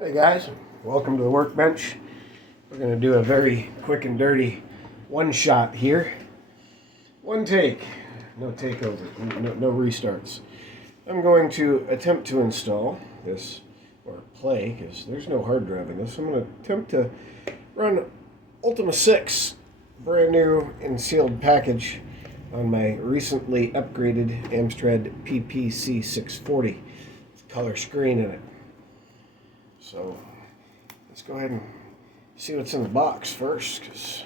Hey guys, welcome to the workbench. We're going to do a very quick and dirty one shot here. One take, no takeover, no restarts. I'm going to attempt to install this, or play, because there's no hard drive in this. I'm going to attempt to run Ultima 6, brand new and sealed package on my recently upgraded Amstrad PPC-640 with color screen in it. So let's go ahead and see what's in the box first, because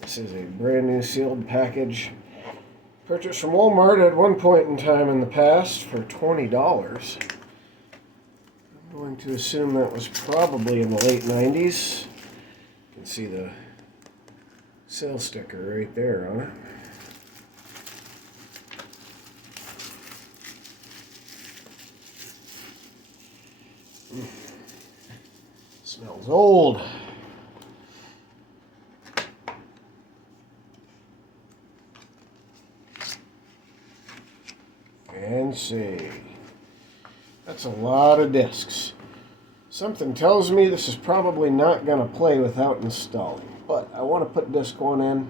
this is a brand new sealed package purchased from Walmart at one point in time in the past for $20. I'm going to assume that was probably in the late 90s. You can see the sales sticker right there on it. Smells old. Fancy. That's a lot of discs. Something tells me this is probably not going to play without installing. But I want to put disc 1 in.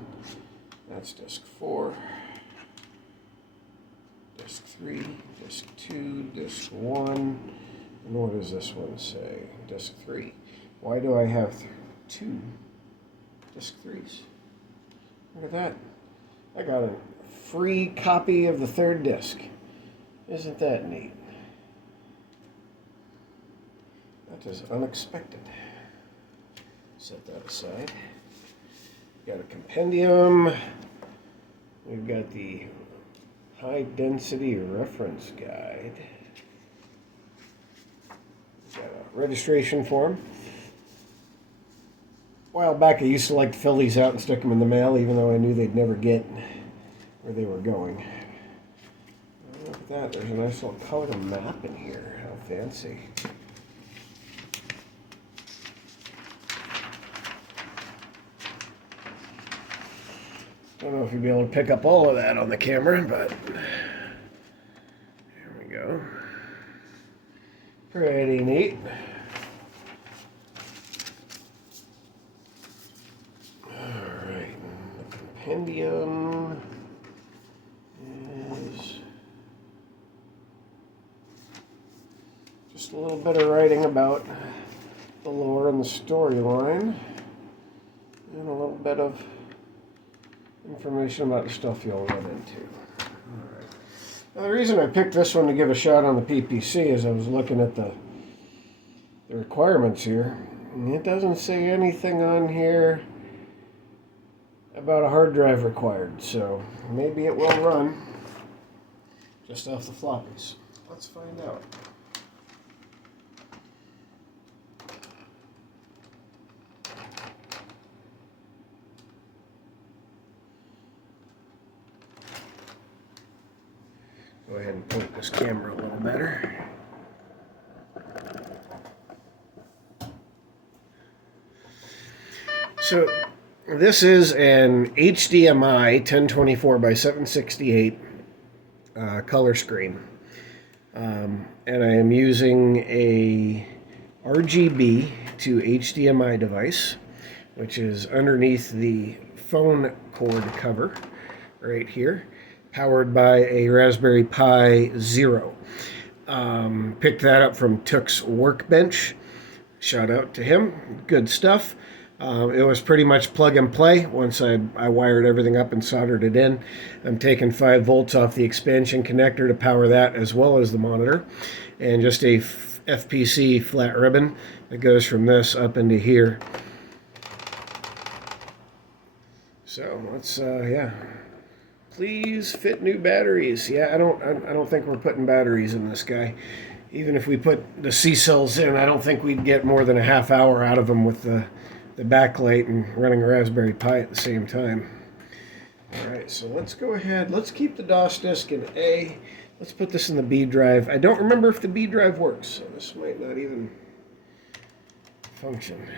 That's disc 4. Disc 3. Disc 2. Disc 1. And what does this one say? Disc 3. Why do I have 2 disc 3s? Look at that. I got a free copy of the third disc. Isn't that neat? That is unexpected. Set that aside. Got a compendium. We've got the high density reference guide. Got a registration form. A while back I used to like to fill these out and stick them in the mail, even though I knew they'd never get where they were going. Look at that, there's a nice little color map in here. How fancy. I don't know if you'll be able to pick up all of that on the camera, but here we go. Pretty neat. Alright, the compendium is just a little bit of writing about the lore and the storyline, and a little bit of information about the stuff you'll run into. Alright. Now, the reason I picked this one to give a shot on the PPC is I was looking at the requirements here, and it doesn't say anything on here about a hard drive required, so maybe it will run just off the floppies. Let's find out. Go ahead and point this camera a little better. So this is an HDMI 1024 by 768 color screen. And I am using a RGB to HDMI device, which is underneath the phone cord cover right here, powered by a Raspberry Pi Zero. Picked that up from Took's Workbench. Shout out to him. Good stuff. It was pretty much plug and play once I wired everything up and soldered it in. I'm taking 5 volts off the expansion connector to power that as well as the monitor. And just a FPC flat ribbon that goes from this up into here. So let's, yeah. Please fit new batteries. Yeah, I don't think we're putting batteries in this guy. Even if we put the C cells in, I don't think we'd get more than a half hour out of them with the backlight and running a Raspberry Pi at the same time. Alright, so let's go ahead. Let's keep the DOS disk in A. Let's put this in the B drive. I don't remember if the B drive works, so this might not even function.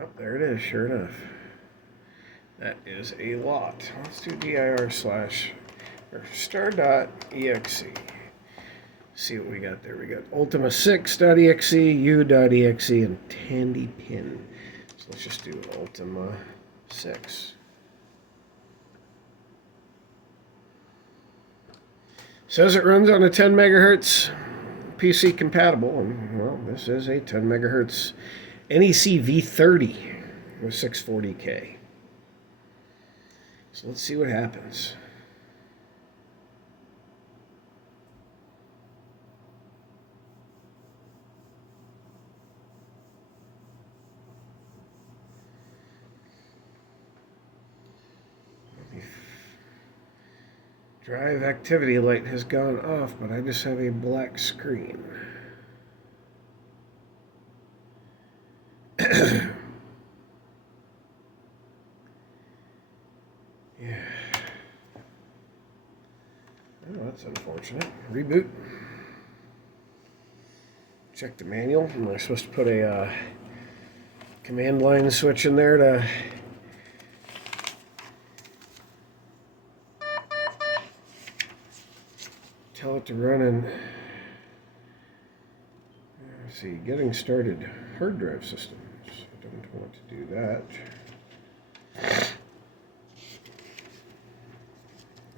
Oh, there it is, sure enough. That is a lot. Let's do dir/star.exe. see what we got there. We got Ultima 6.exe, U.exe, and Tandy Pin. So let's just do Ultima 6. Says it runs on a 10 megahertz PC compatible, and well, this is a 10 megahertz NEC V30 with 640K. So let's see what happens. Drive activity light has gone off, but I just have a black screen. Yeah. Oh, that's unfortunate. Reboot. Check the manual. Am I supposed to put a command line switch in there to tell it to run in? Let's see, getting started hard drive systems. I don't want to do that.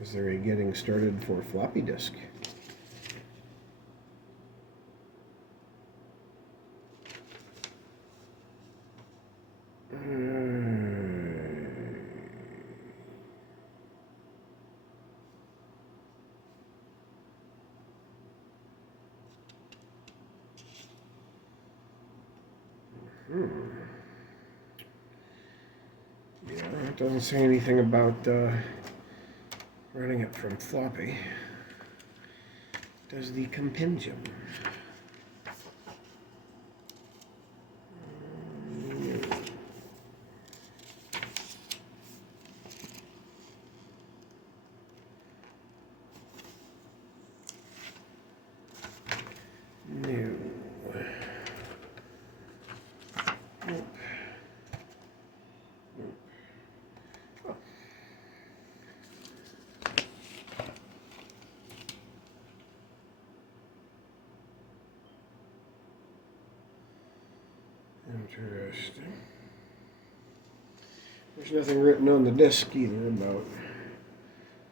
Is there a getting started for floppy disk? Yeah, it doesn't say anything about running it from floppy. Does the compendium? No. Nope. Oh. Interesting. There's nothing written on the disk either about,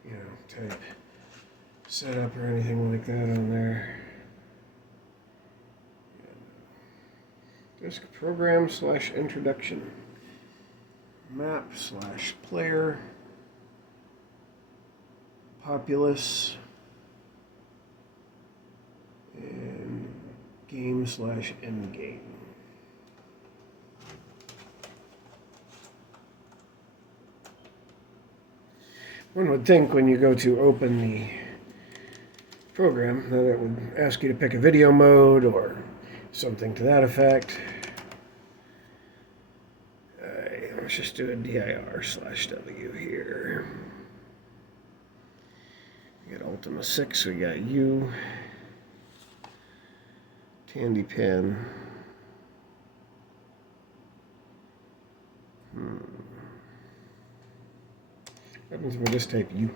you know, type setup or anything like that on there. Disk program / introduction. Map / player. Populace. And game / endgame. One would think when you go to open the program that it would ask you to pick a video mode or something to that effect. Let's just do a dir /w here. We got Ultima 6, we got U, Tandy Pin. What happens if we just type U?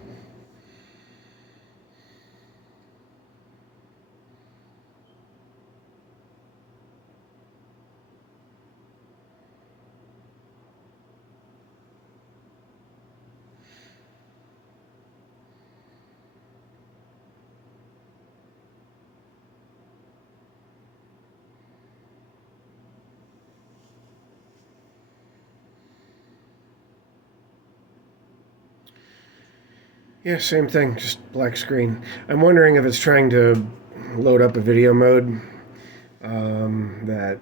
Yeah, same thing, just black screen. I'm wondering if it's trying to load up a video mode that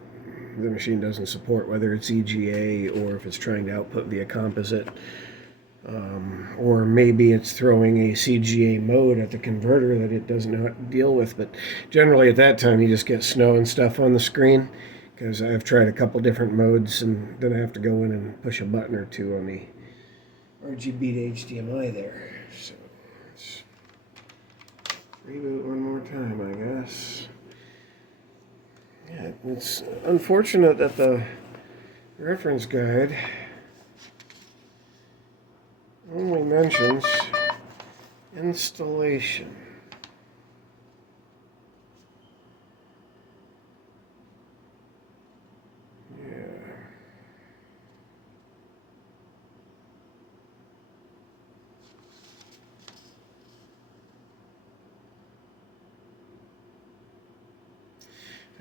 the machine doesn't support, whether it's EGA or if it's trying to output via composite. Or maybe it's throwing a CGA mode at the converter that it doesn't know how to deal with. But generally at that time you just get snow and stuff on the screen, because I've tried a couple different modes and then I have to go in and push a button or two on the RGBtoHDMI there. So let's reboot one more time, I guess. Yeah, it's unfortunate that the reference guide only mentions installation.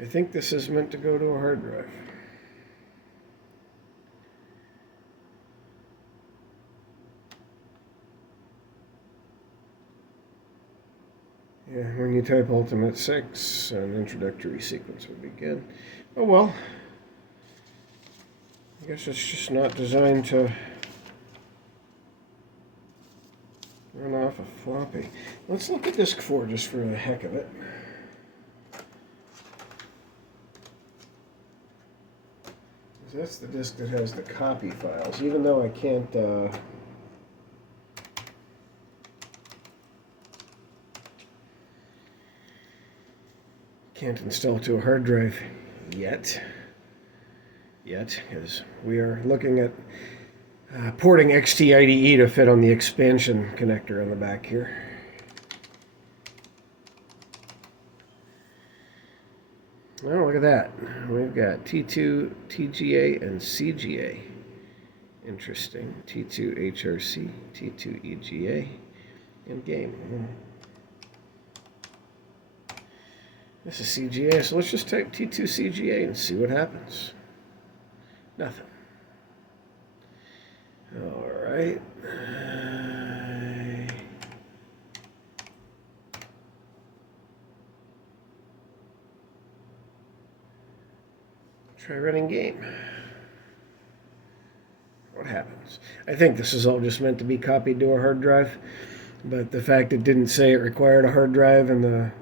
I think this is meant to go to a hard drive. Yeah, when you type Ultimate 6, an introductory sequence will begin. Oh well. I guess it's just not designed to run off a floppy. Let's look at disk 4 just for the heck of it. That's the disk that has the copy files, even though I can't install to a hard drive yet, because we are looking at porting XT IDE to fit on the expansion connector on the back here. Oh, look at that. We've got T2 TGA and CGA. Interesting. T2 HRC, T2 EGA, and game. This is CGA, so let's just type T2 CGA and see what happens. Nothing. Alright. Try running game. What happens? I think this is all just meant to be copied to a hard drive, but the fact it didn't say it required a hard drive in the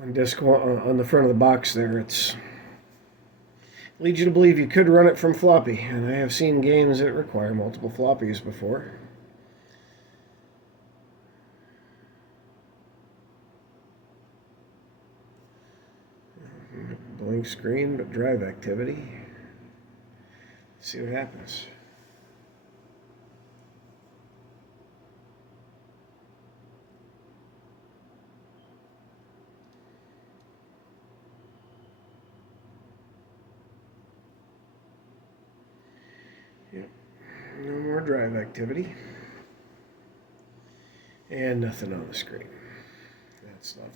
on the front of the box there, it's leads you to believe you could run it from floppy, and I have seen games that require multiple floppies before. Blank screen, but drive activity. Let's see what happens. Yep, no more drive activity. And nothing on the screen. That's lovely.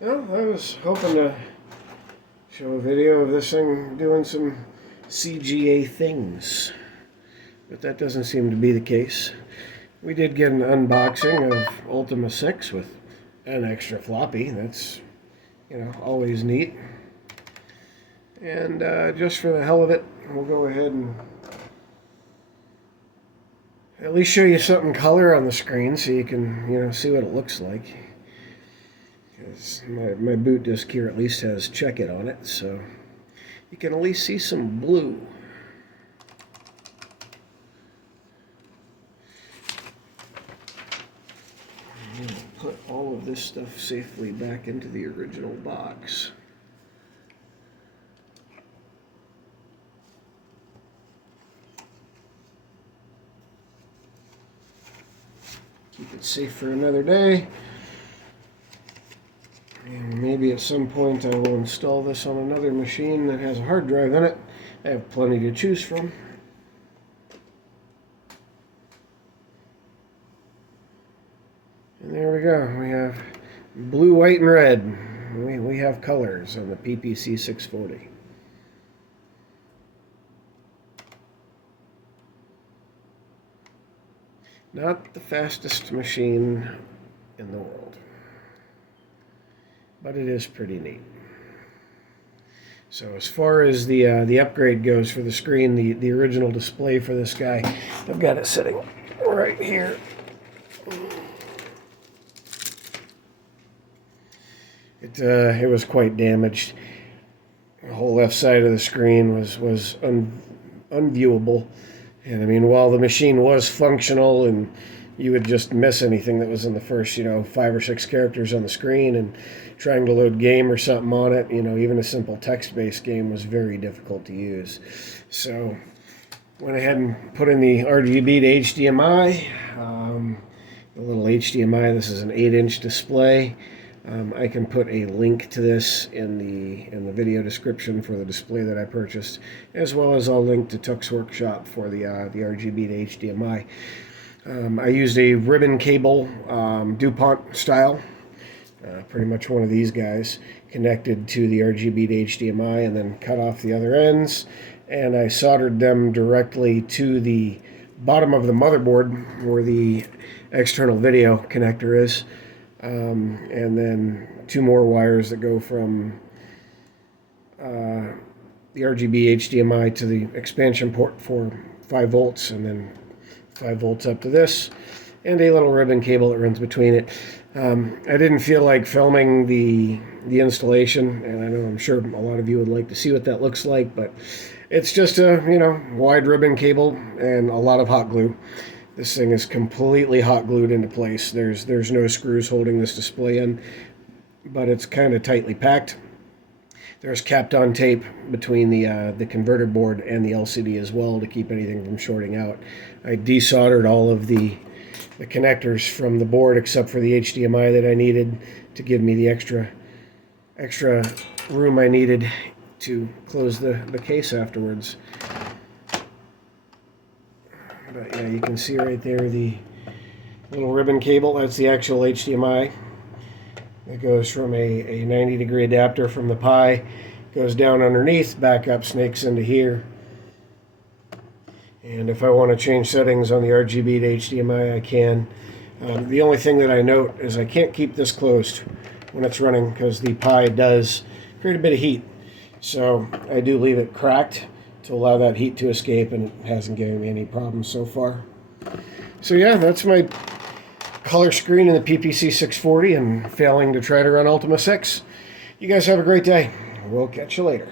Well, I was hoping to show a video of this thing doing some CGA things, but that doesn't seem to be the case. We did get an unboxing of Ultima 6 with an extra floppy. That's, always neat. And just for the hell of it, we'll go ahead and at least show you something color on the screen so you can, see what it looks like. Because my boot disk here at least has check it on it, so you can at least see some blue. I'm going to put all of this stuff safely back into the original box. Keep it safe for another day. And maybe at some point I will install this on another machine that has a hard drive in it. I have plenty to choose from. And there we go. We have blue, white, and red. We have colors on the PPC-640. Not the fastest machine in the world, but it is pretty neat. So as far as the upgrade goes for the screen, the original display for this guy, I've got it sitting right here. It was quite damaged. The whole left side of the screen was unviewable. And I mean, while the machine was functional and you would just miss anything that was in the first, 5 or 6 characters on the screen, and trying to load game or something on it, even a simple text-based game was very difficult to use. So went ahead and put in the RGB to HDMI, the little HDMI. This is an 8-inch display. I can put a link to this in the video description for the display that I purchased, as well as I'll link to Tuck's Workshop for the RGB to HDMI. I used a ribbon cable, DuPont style, pretty much one of these guys, connected to the RGB to HDMI and then cut off the other ends. And I soldered them directly to the bottom of the motherboard where the external video connector is. And then 2 more wires that go from the RGB HDMI to the expansion port for 5 volts, and then 5 volts up to this, and a little ribbon cable that runs between it. I didn't feel like filming the installation, and I know I'm sure a lot of you would like to see what that looks like, but it's just a, you know, wide ribbon cable and a lot of hot glue. This thing is completely hot glued into place. There's no screws holding this display in, but it's kind of tightly packed. There's Kapton tape between the converter board and the LCD as well to keep anything from shorting out. I desoldered all of the connectors from the board except for the HDMI that I needed to give me the extra room I needed to close the case afterwards. But yeah, you can see right there the little ribbon cable. That's the actual HDMI. It goes from a 90-degree adapter from the Pi, goes down underneath, back up, snakes into here. And if I want to change settings on the RGB to HDMI, I can. The only thing that I note is I can't keep this closed when it's running because the Pi does create a bit of heat. So I do leave it cracked to allow that heat to escape, and it hasn't given me any problems so far. So yeah, that's my color screen in the PPC-640 and failing to try to run Ultima 6. You guys have a great day. We'll catch you later.